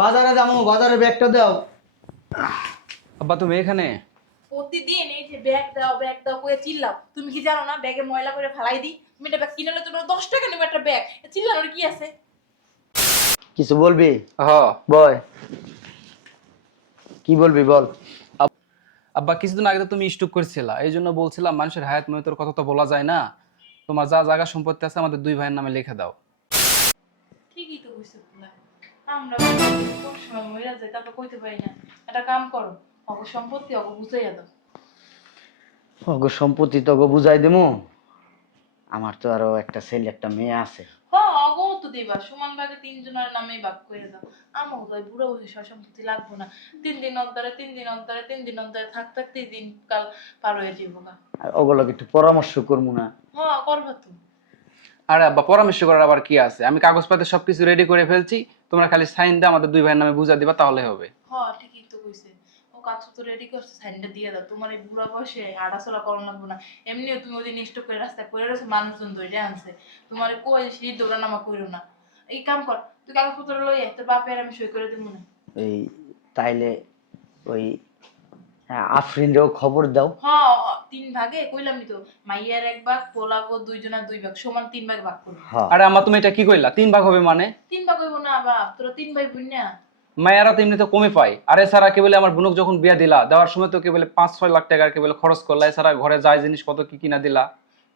বাজারে যাবো, বাজারে ব্যাগটা দাও। আব্বা তুমি এখানে? প্রতিদিন এই যে ব্যাগ দাও করে চিল্লাও। তুমি কি জানো না ব্যাগে ময়লা করে ফেলাই দিই? তুমি একটা ব্যাগ কিনে নিলে তোমার 10 টাকা নেবে একটা ব্যাগ। চিল্লানোর কি আছে? কিছু বলবি? হ। বয়, কি বলবি বল। আব্বা কিছুদিন আগে তো তুমি স্টক করছিলা, এই জন্য বলছিলাম মানুষের হায়াত মৃত্যুর কথা তো বলা যায় না। তোমার যা জায়গা সম্পত্তি আছে আমাদের দুই ভাইয়ের নামে লিখে দাও। ঠিকই তো কইছো তোমরা। আমরা কোন সময় মরে যাই তারপর কইতে পারি না। একটা কাম করো, অগ সম্পত্তি অগ বুঝাইয়া দাও। ওগো সম্পত্তি তোকে বুঝাই দেবো। আমার তো আরো একটা ছেলে একটা মেয়ে আছে। হ্যাঁ, অগ তো দিবা সমান ভাগে তিনজনের নামে ভাগ করে দাও। আমার তো বুড়ো বয়সে সব সম্পত্তি লাগবো না। 3 দিন অন্তরে থাক থাকতে দিনকাল পার হয়ে যাবো গা। আর ওগুলোকে একটু পরামর্শ করবো না? হ্যাঁ, করবা তো। আরে আব্বা পরামর্শ করার আবার কি আছে, আমি কাগজপত্র সবকিছু রেডি করে ফেলছি, তোমরা খালি সাইন দাও আমাদের দুই ভাইয়ের নামে বুঝা দিবা তাহলে হবে। হ্যাঁ, ঠিকই তো কইছে। ও কাজ তো রেডি করছে, সাইনটা দিয়ে দাও। তোমার এই বুড়া বয়সে হাঁটাচলা করানো লাগবে না। এমনিও তুমি ওদিন স্টক করে রাস্তায় পড়ে রয়েছে, মানুষজন ধরে আনছে। তোমার কই সেই দৌড়া নামা কইরো না। এই কাম কর, তুই কাগজপত্র লই আয়, তোর বাপের আমি সই করে দেবো না। এই তাইলে ওই আফরিনরেও খবর দাও। হ্যাঁ, 3 ভাগে কইলামই তো। মাইয়ার 1 ভাগ, পোলাগো 2 জনের 2 ভাগ, সমান 3 ভাগ ভাগ করবো। হ্যাঁ, আরে আম্মা তুমি এটা কি কইলা 3 ভাগ হবে মানে? 3 ভাগ হইব না বাপ, তোরা 3 ভাই বোন না। মায়েরা তো এমনি তো কমে পায়। আর এছাড়া কি বলে আমার বোনক যখন বিয়া দিলা দেওয়ার সময় তো কি বলে 5-6 লাখ টাকা কি বলে খরচ করলা, এছাড়া ঘরে যায় জিনিস কত কি কিনা দিলা।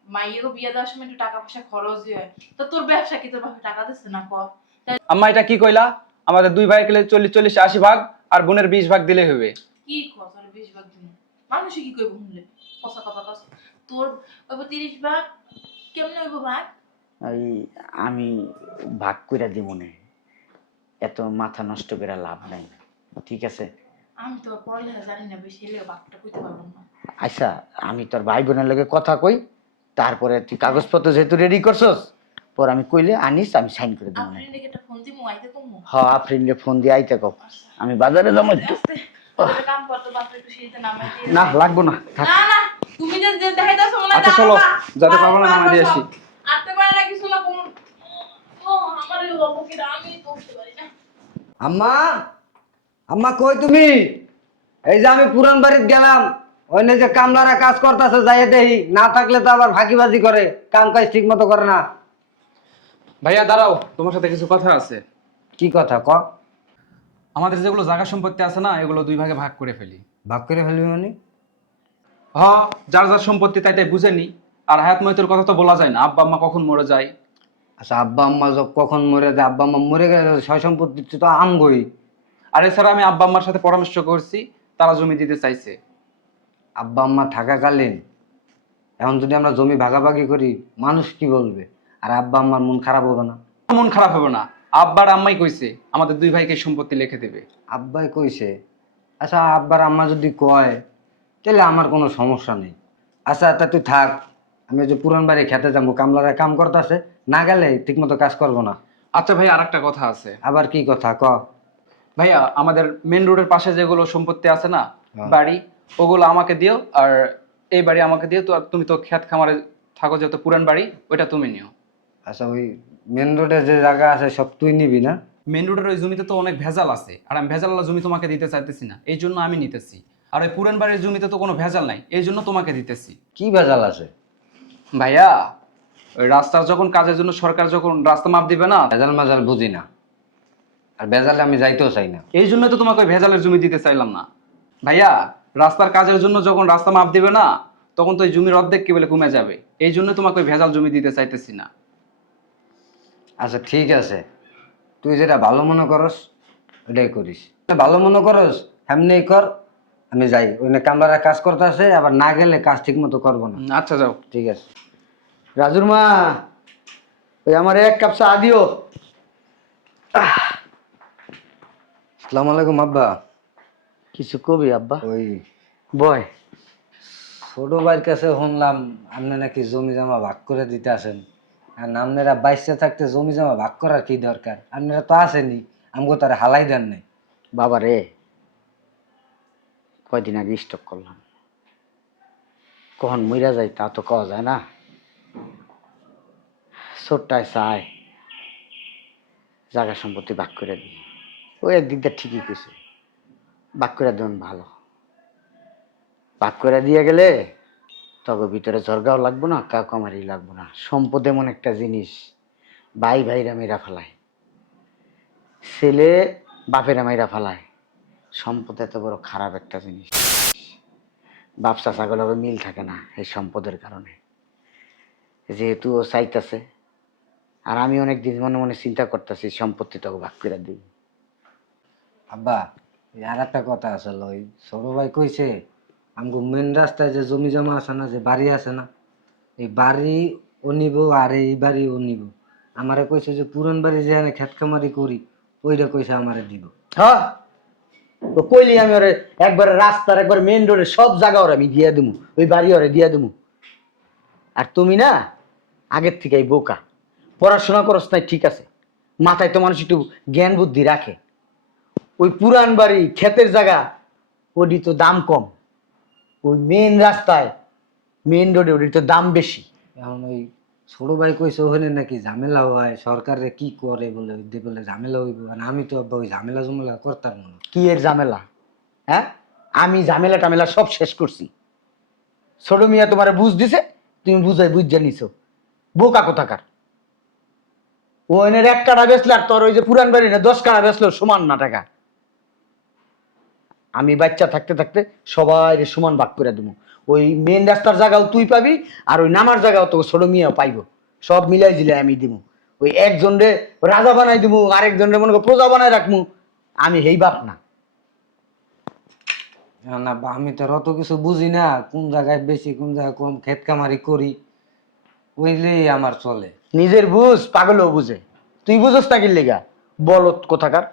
মাইয়েরও বিয়ে দেওয়ার সময় একটু টাকা পয়সা খরচ হয়। তো তোর ব্যবসা কি তোর বাপে টাকা দিচ্ছে না ক? আম্মা এটা কি কইলা? আমাদের দুই ভাই গেলে 40-40-80 ভাগ আর বোনের 20 ভাগ দিলে হবে। কি খরচ হলো 20 ভাগ দিন? মানুষে কি কইব শুনলে? পচা কথা কস। তোর ওই 30 ভাগ কেমনে হইব ভাগ? ওই আমি ভাগ কইরা দিব মনে, এত মাথা নষ্ট করে লাভ নাই, ঠিক আছে? আমি তো আর পড়ালেখা জানি না, বেশি এলে ভাগটা কইতে পারবো না। আচ্ছা, আমি তোর ভাই বোনের লগে কথা কই, তারপরে তুই কাগজপত্র যেহেতু রেডি করছস, পর আমি কইলে আনিস, আমি সাইন করে দেবো। আপনি দেখে একটা ফোন দিমু আইতে কমু। হ্যাঁ, আফরিনরে ফোন দিয়ে আইতে কও, আমি বাজারে যাবো একটু। আস্তে একটা কাম কর, তো বাপরে একটু সিঁড়িতে নামাই দিয়ে। না, লাগবো না, থাক। না না, তুমি যে যে দেখাইতাছো মনে আচ্ছা চলো, যাতে পারবো না নামাই দিয়ে আসি। আটতে পারে না কিছু না কোন। ও আমারই অল্প কি আমি তো উঠতে পারি না। আম্মা, আম্মা কই তুমি? এই যে আমি পুরান বাড়িতে গেলাম, ওই যে কামলারা কাজ করতেছে, যাইয়ে দেখি, না থাকলে তো আবার ফাঁকিবাজি করে, কাম কাজ ঠিক মতো করে না। ভাইয়া দাঁড়াও, তোমার সাথে কিছু কথা আছে। কি কথা ক? আমাদের যেগুলো জায়গা সম্পত্তি আছে না, এগুলো দুই ভাগে ভাগ করে ফেলি। ভাগ করে ফেলবি মানে? হ, যার যার সম্পত্তি তাই তাই বুঝে নি। আর হায়াত মৃত্যুর কথা তো বলা যায় না, আব্বা আম্মা কখন মরে যায়। আচ্ছা, আব্বা আম্মা কখন মরে যায়? আব্বা আম্মা মরে গেলে সয় সম্পত্তি তো আমগই। আর এছাড়া আমি আব্বা আম্মার সাথে পরামর্শ করছি, তারা জমি দিতে চাইছে। আব্বা আম্মা থাকাকালীন এখন যদি আমরা জমি ভাগাভাগি করি, মানুষ কি বলবে? আর আব্বা আম্মার মন খারাপ হবে না? মন খারাপ হবে না, আব্বার আম্মাই কইছে আমাদের দুই ভাইকে সম্পত্তি লিখে দেবে। আব্বাই কইছে? আচ্ছা, আব্বার আম্মা যদি কয় তাহলে আমার কোনো সমস্যা নেই। আচ্ছা, তা তুই থাক, আমি ওই যে পুরান বাড়ি খেতে যাবো, কামলারা কাম করতেছে, না গেলে ঠিক মতো কাজ করবো না। আচ্ছা ভাই, আর একটা কথা আছে। আবার কি কথা ক? ভাইয়া আমাদের মেন রোডের পাশে যেগুলো সম্পত্তি আছে না, হ্যাঁ। বাড়ি, ওগুলো আমাকে দিও। আর এই বাড়ি আমাকে দিও। তো আর তুমি তো খেত খামারে থাকো, যেহেতু পুরান বাড়ি, ওইটা তুমি নিও। আচ্ছা, ওই মেন রোডে যে জায়গা আছে সব তুই নিবি না? মেন রোডের ওই জমিতে তো অনেক ভেজাল আছে, আর আমি ভেজাল জমি তোমাকে দিতে চাইতেছি না, এই জন্য আমি নিতেছি। আর ওই পুরান বাড়ির জমিতে তো কোনো ভেজাল নাই, এই জন্য তোমাকে দিতেছি। কি ভেজাল আছে? ভাইয়া, ওই রাস্তার যখন কাজের জন্য সরকার যখন রাস্তা মাপ দিবে না, ভেজাল মাজাল বুঝি না, আর ভেজালে আমি যাইতেও চাই না। এই জন্য তো তোমাকে ওই ভেজালের জমি দিতে চাইলাম না। ভাইয়া, রাস্তার কাজের জন্য যখন রাস্তা মাপ দিবে না, তখন তো ওই জমির অর্ধেক কি বলে কমে যাবে, এই জন্য তোমাকে ওই ভেজাল জমি দিতে চাইতেছি না। আচ্ছা ঠিক আছে, তুই যেটা ভালো মনে করস ওটাই করিস। ভালো মনে করস এমনি কর, আমি যাই। ওই কামলারা কাজ করতে আসে, আবার না গেলে কাজ ঠিক মতো করবো না। আচ্ছা যাও। ঠিক আছে। রাজুর মা, ওই আমার 1 কাপ চা দিও। আসসালামু আলাইকুম আব্বা। কিছু কবি আব্বা? ওই বয়। ছোট ভাইয়ের কাছে শুনলাম আপনি নাকি জমি জমা ভাগ করে দিতে আসেন। আর আপনারা বাইসে থাকতে জমি জমা ভাগ করার কি দরকার? আপনারা তো আসেনি, আমাকে তারা হালাই দেন নাই। বাবা রে, কয়দিন আগে স্টক করলাম, কখন মইরা যায় তা তো কওয়া যায় না। ছোট্টায় চায় জায়গা সম্পত্তি ভাগ করে দিই, ওই একদিকটা ঠিকই কইছে, বাক করে দেন ভালো, বাক করে দিয়ে গেলে তবে ভিতরে ঝরগাও লাগবো না, কাকুমারি লাগবো না। সম্পদ এমন একটা জিনিস, ভাই ভাইরা মেয়েরা ফেলায়, ছেলে বাপেরা মেয়েরা ফেলায়। সম্পদ এত বড় খারাপ একটা জিনিস, ব্যবসা ছাগলের মিল থাকে না এই সম্পদের কারণে। যেহেতু ও চাইতেছে, আর আমি অনেক দিন মনে মনে চিন্তা করতেছি সম্পত্তি তোকে ভাগ করে দিই। আব্বা আর একটা কথা আছে, ওই ছোট ভাই কইছে আমগো মেন রাস্তায় যে জমি জমা আছে না, যে বাড়ি আছে না, এই বাড়ি ও নিব আর এই বাড়ি ও নিব। আমারে কইছে যে পুরান বাড়ি যেখানে খেত খামারি করি ওইটা কইছে আমারে দিব। হ্যাঁ, তো কইলি আমি ওরে একবারে রাস্তার একবার মেন রোডে সব জায়গা ওরে আমি দিয়ে দেবো, ওই বাড়ি ওরে দিয়ে দেবো। আর তুমি না আগের থেকেই বোকা, পড়াশোনা করস নাই ঠিক আছে, মাথায় তো মানুষ একটু জ্ঞান বুদ্ধি রাখে। ওই পুরান বাড়ি ক্ষেতের জায়গা ওটি তো দাম কম, ওই মেন রাস্তায় মেন রোডে ওটি তো দাম বেশি। এখন ওই ছোট ভাই কইছে ওখানে নাকি ঝামেলা হয়, সরকারে কি করে বলে বলে ঝামেলা হইব। আর আমি তো আব্বা ওই ঝামেলা জমেলা করতাম না। কি এর ঝামেলা? হ্যাঁ, আমি ঝামেলা টামেলা সব শেষ করছি। ছোট মিয়া তোমার বুঝ দিছে, তুমি বুঝে নিছো, বোকা কোথাকার। ও এনের 1 কাঠা বেচলে আর তোর ওই যে পুরান বাড়ি না 10 কাঠা বেচলো সমান না টাকা। আমি বাচ্চা থাকতে থাকতে সবাই সমান ভাগ করে দেবো। ওই মেন রাস্তার জায়গাও তুই পাবি, আর ওই নামার জায়গাও তো ছোট মিয়াও পাইব, সব মিলাই জিলাই আমি দিব। ওই একজন রে রাজা বানাই দিব, আরেকজন রে মনে কর প্রজা বানাই রাখবো। আমি হেই বাপ না। এখন আব্বা আমি তো আর অত কিছু বুঝি না, কোন জায়গায় বেশি কোন জায়গায় কম খেত খামারি করি, ওইলেই আমার চলে। নিজের বুঝ পাগলও বুঝে, তুই বুঝস না কি লেগা বলত কোথাকার।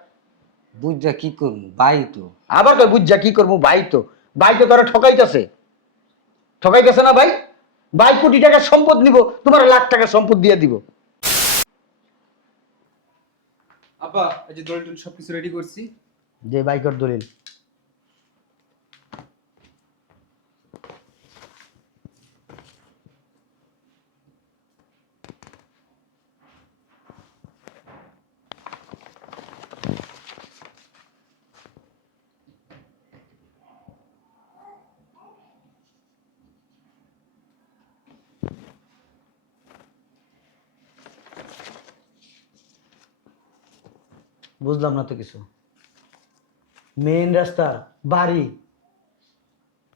বুঝা কি করবো, ভাই তো। আবার তো বুঝা কি করবো, ভাই তো তোরা ঠকাইতেছে না ভাই। ভাই কোটি টাকার সম্পদ নিব, তোমার লাখ টাকার সম্পদ দিয়ে দিব। আব্বা এই যে দলিল টলিল সবকিছু রেডি করছি। যে বাইকের দলিল, বুঝলাম না তো কিছু। মেন রাস্তা, বাড়ি,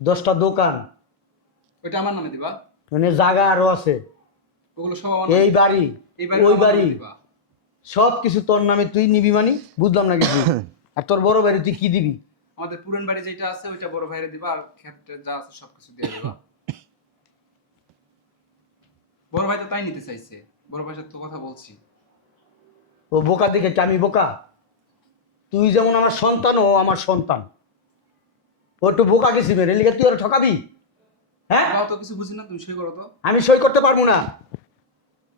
10টা দোকান, ওইটা আমার নামে দিবা, মানে জায়গা আরো আছে, ওগুলো সব আমার এই নামে। বাড়ি এই বাড়ি ওই আমার বাড়ি নামে দিবা। সব কিছু তোর নামে তুই নিবি মানে? বুঝলাম না কিছু। আর তোর বড় বাড়ি তুই কি দিবি? আমাদের পুরান বাড়ি যেটা আছে ওইটা বড় ভাইরে দিবা, আর ক্ষেত্রে যা আছে সবকিছু দিয়ে দিবা। বড় ভাই তো তাই নিতে চাইছে, বড় ভাইয়ের সাথে তো কথা বলছি। ও বোকা দেখে কি আমি বোকা? তুই যেমন আমার সন্তান, ও আমার সন্তান। ও একটু বোকা গেছি মেরে লিখে তুই ওরা ঠকাবি? হ্যাঁ, আমরাও তো কিছু বুঝি না, তুমি সই করো তো। আমি সই করতে পারবো না।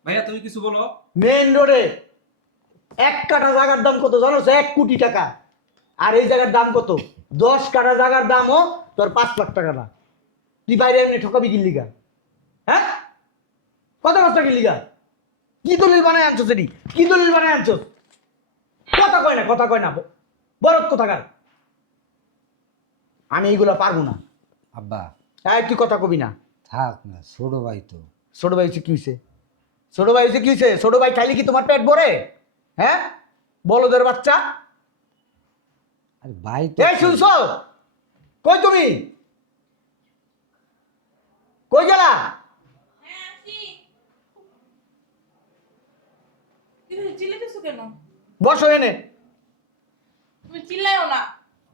ভাইয়া তুমি কিছু বলো। মেইন রোডে 1 কাঠা জায়গার দাম কত জানো? 1 কোটি টাকা। আর এই জায়গার দাম কত? 10 কাঠা জায়গার দামও তোর 5 লাখ টাকা না। তুই বাইরে এমনি ঠকাবি কি লিগা? হ্যাঁ, কত বস্তা কি লিগা? কি দলিল বানায় আনছো? সেটি কি দলিল বানায় আনছো? কথা কয় না বরত কোথাকার। আমি এইগুলা পারবো না। আব্বা তাই তুই কথা কবি না। থাক না, ছোট ভাই তো। ছোট ভাই হচ্ছে কি হয়েছে? ছোট ভাই হচ্ছে কি হয়েছে? ছোট ভাই খাইলে কি তোমার পেট ভরে? হ্যাঁ, বলদের বাচ্চা। আরে ভাই তো। এই শুনছো? কই তুমি? কই গেলা? হ্যাঁ আসি। কি হয়েছে, চিল্লাইতেছো কেন? বসো এনে। তুমি চিল্লাইও না,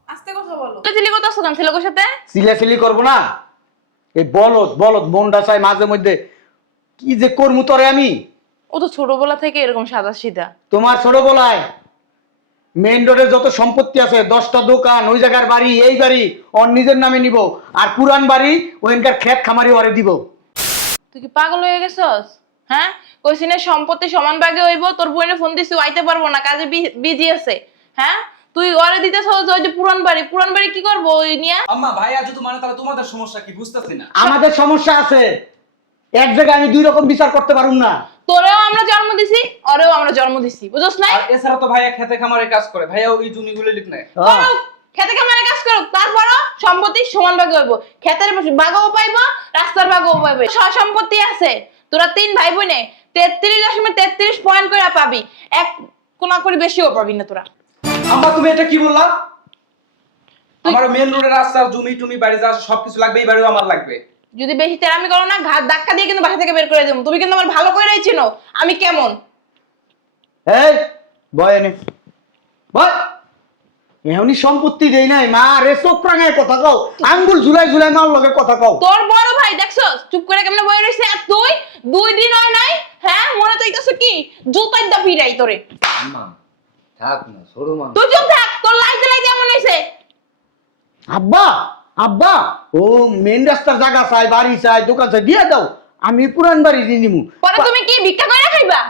আস্তে কথা বলো। তো চিল্লি কথা আসছো কেন ছেলের সাথে? সিলাসিলি করবো না? এই বলদ মনটা চাই মাঝে মধ্যে কি যে করবো তোরে আমি। ও তো ছোটবেলা থেকে এরকম সাদা সিধা। তোমার ছোট বলায় মেইন রোডের যত সম্পত্তি আছে, 10টা দোকান, ওই জায়গার বাড়ি, এই বাড়ি ওর নিজের নামে নিব, আর পুরান বাড়ি ওইখানকার ক্ষেত খামারি ওরে দিব। তুই কি পাগল হয়ে গেছস? হ্যাঁ, কইছি না সম্পত্তি সমান ভাগে হইব। তোর বোনে ফোন দিছি, আইতে পারবো না, কাজে বিজি আছে। হ্যাঁ, তুই ওরে দিতেছস ওই যে পুরান বাড়ি কি করবো ওই নিয়ে? আম্মা ভাইয়া যদি মানে তাহলে তোমাদের সমস্যা কি বুঝতেছি না। আমাদের সমস্যা আছে, এক জায়গায় আমি 2 রকম বিচার করতে পারুম না। তোরেও আমরা জন্ম দিছি, ওরেও আমরা জন্ম দিছি, বুঝছস না? আর এছাড়া তো ভাইয়া খেতে খামারে কাজ করে, ভাইয়া ওই জমিগুলো লিখ নেয়। করুক, খেতে কামারে কাজ করুক, তারপরও সম্পত্তি সমান ভাগে হইব। খেতের ভাগও পাইবো, রাস্তার ভাগও পাইবো। সয় সম্পত্তি আছে, তোরা 3 ভাই বোনে 33.33 পয়েন্ট করে পাবি, এক কোনা করে বেশিও পাবি না তোরা। আম্মা তুমি এটা কি বললা? আমার মেন রোডের রাস্তা, জমি টুমি, বাড়ি যা আছে সবকিছু লাগবে, এই বাড়িও আমার লাগবে। যদি বেশি তেরামি করো না, ঘাট ধাক্কা দিয়ে কিন্তু বাসা থেকে বের করে দেবো। তুমি কিন্তু আমার ভালো করেই চিনো আমি কেমন। এই বয় এনে বয়, এমনি সম্পত্তি দেই নাই মা রে, চোখ রাঙায় কথা কও, আঙ্গুল ঝুলাই ঝুলাই মার লগে কথা কও। তোর বড় ভাই দেখছো চুপ করে কেমনে বই রইছে, আর তুই 2 দিন হয় নাই, হ্যাঁ মনে তো ইতাছে কি জুতাই দা পিরাই তোরে। আম্মা থাক না, সরু মানুষ। তুই চুপ থাক, তোর লাইতে লাইতে এমন হইছে। আব্বা আব্বা, ও মেন রাস্তার জায়গা চাই, বাড়ি চাই, দোকান চাই, দিয়ে দাও, আমি পুরান বাড়ি দিয়ে নিমু। পরে তুমি কি ভিক্ষা করে খাইবা?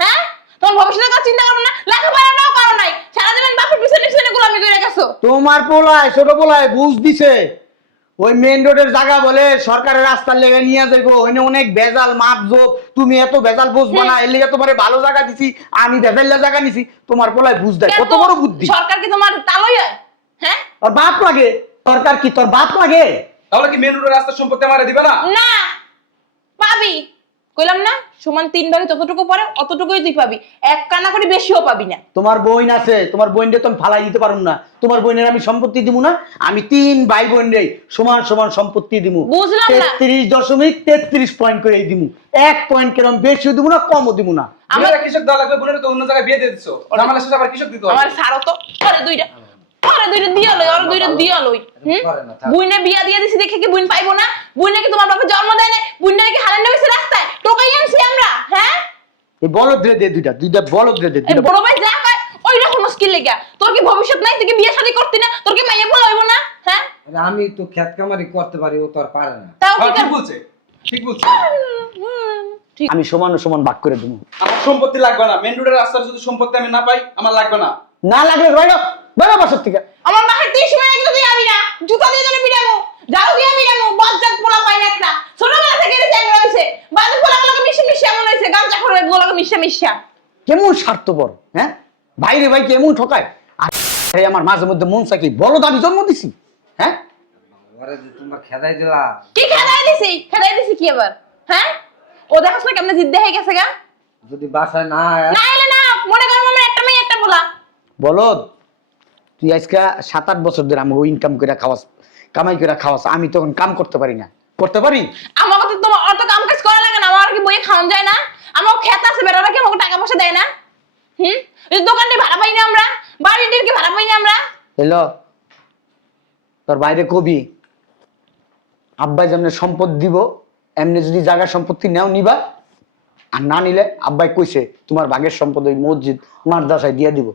হ্যাঁ, তোমার ভবিষ্যতের কথা চিন্তা করো না, লেখাপড়াটাও করো নাই, সারা জীবন বাপের পিছনে পিছনে গোলামি করে গেছো। তোমার পোলায় ছোট পোলায় বুঝ দিছে, ওই মেন রোডের জায়গা বলে সরকারের রাস্তার লেগে নিয়ে যাইবো, ওইনে অনেক ভেজাল মাপজোপ, তুমি এত ভেজাল বুঝবা না, এর লেগে তোমার ভালো জায়গা দিছি, আমি ভেজাল্লা জায়গা নিছি, তোমার পোলায় বুঝ দেয়, কত বড় বুদ্ধি। সরকার কি তোমার তালই হয়? হ্যাঁ, তোর বাপ লাগে, সরকার কি তোর বাপ লাগে? তাহলে কি মেন রোডের রাস্তার সম্পত্তি আমারে দিবে না? না পাবি, কইলাম না সমান 3 ভাগে যতটুকু পড়ে অতটুকুই তুই পাবি, এক কানা করে বেশিও পাবি না। তোমার বোন আছে, তোমার বোনকে তো আমি ফালাই দিতে পারুম না, তোমার বোনের আমি সম্পত্তি দিব না, আমি 3 ভাই বোন রে সমান সমান সম্পত্তি দিব। বুঝলাম না। 33.33 পয়েন্ট করে দিব, 1 পয়েন্ট কেরম বেশিও দিব না, কমও দিব না। আমার কৃষক দেওয়া লাগবে, বোনের তো অন্য জায়গায় বিয়ে দিয়ে দিছো, জামালের সাথে আবার কৃষক দিতে হবে। আমার ছাড়ো তো, আরে দুইটা দিয়া লই, আর দুইটা দিয়া লই। বুইনে বিয়া দিয়ে দিছি দেখে কি বুইন পাইবো না? বুইনে কি তোমার বাবা জন্ম দেয় না? বুইনে কি হারান হইছে রাস্তায় টোকাই আনছি আমরা? হ্যাঁ, এই বলদ রে দে দুইটা, দুইটা বলদ রে দে এই দুইটা। বড় ভাই যা কয় ওই রকম স্কিল লেগা, তোর কি ভবিষ্যৎ নাই? তুই কি বিয়ে শাদী করতি না? তোর কি মাইয়া পোলা হইবো না? হ্যাঁ, আরে আমি তো খেত কামারি করতে পারি, ও তো আর পারে না। তাও কি ঠিক কর- বলছে, ঠিক বলছে। ঠিক। আমি সমান সমান ভাগ করে দেবো। আমার সম্পত্তি লাগবে না, মেন রোডের রাস্তার যদি সম্পত্তি আমি না পাই আমার লাগবে না। না লাগলে রইলো বাইরে বাসার থেকে। আমার মাকে 30 সময় কিন্তু তুই আবি না, জুতা দিয়ে তোরে পিটামু, ঝাড়ু দিয়ে পিটামু, বজ্জাত পোলা পাই না একটা। ছোটবেলা থেকে এটা চ্যাংড়া হইছে, বাজে পোলাগুলোকে মিশে মিশে এমন হইছে, গামছা করে গোলাকে মিশে মিশে। কেমন স্বার্থপর, হ্যাঁ ভাইরে ভাই কেমন ঠকায়। আর এই আমার মাঝে মধ্যে মন চাই কি বলদ আমি জন্ম দিছি, হ্যাঁ ওরে যে তোমার খেদাই দিলা। কি খেদাই দিছি? খেদাই দিছি কি আবার? হ্যাঁ, ও দেখাস না কেমনে জিদ্দা হয়ে গেছে গা। যদি বাসায় না আয়, না এলে না, মনে কর আমার একটা মেয়ে একটা পোলা। বলদ তুই আজকে 7-8 বছর ধরে আমাকে ইনকাম করে খাওয়াস, কামাই করে খাওয়াস, আমি তখন কাম করতে পারি না, করতে পারি? আমার কথা তোমার অত কাম কাজ করা লাগে না, আমার কি বইয়ে খাওয়ান যায় না? আমার খেত আছে, বেটারা কি আমাকে টাকা পয়সা দেয় না? এই দোকানটি ভাড়া পাই না আমরা, বাড়িটির কি ভাড়া পাই না আমরা? এলো তোর বাইরে কবি আব্বাই যেমন সম্পদ দিব, এমনি যদি জায়গার সম্পত্তি নেও নিবা, আর না নিলে আব্বাই কইছে তোমার ভাগের সম্পদ ওই মসজিদ মাদ্রাসায় দিয়ে দিব,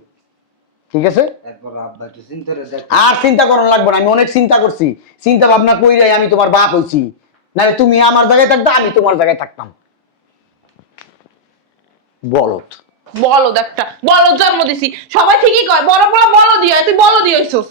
ঠিক আছে? একবার আব্বা একটু চিন্তা করে দেখ। আর চিন্তা করার লাগবে না, আমি অনেক চিন্তা করছি, চিন্তা ভাবনা কইরাই আমি তোমার বাপ হইছি, নাহলে তুমি আমার জায়গায় থাকতে আমি তোমার জায়গায় থাকতাম। বলদ বলদ একটা, বলদ জন্ম দিছি, সবাই ঠিকই কয় বড় পোলা বলদ দিয়ে, তুই বলদ দিয়েছিস।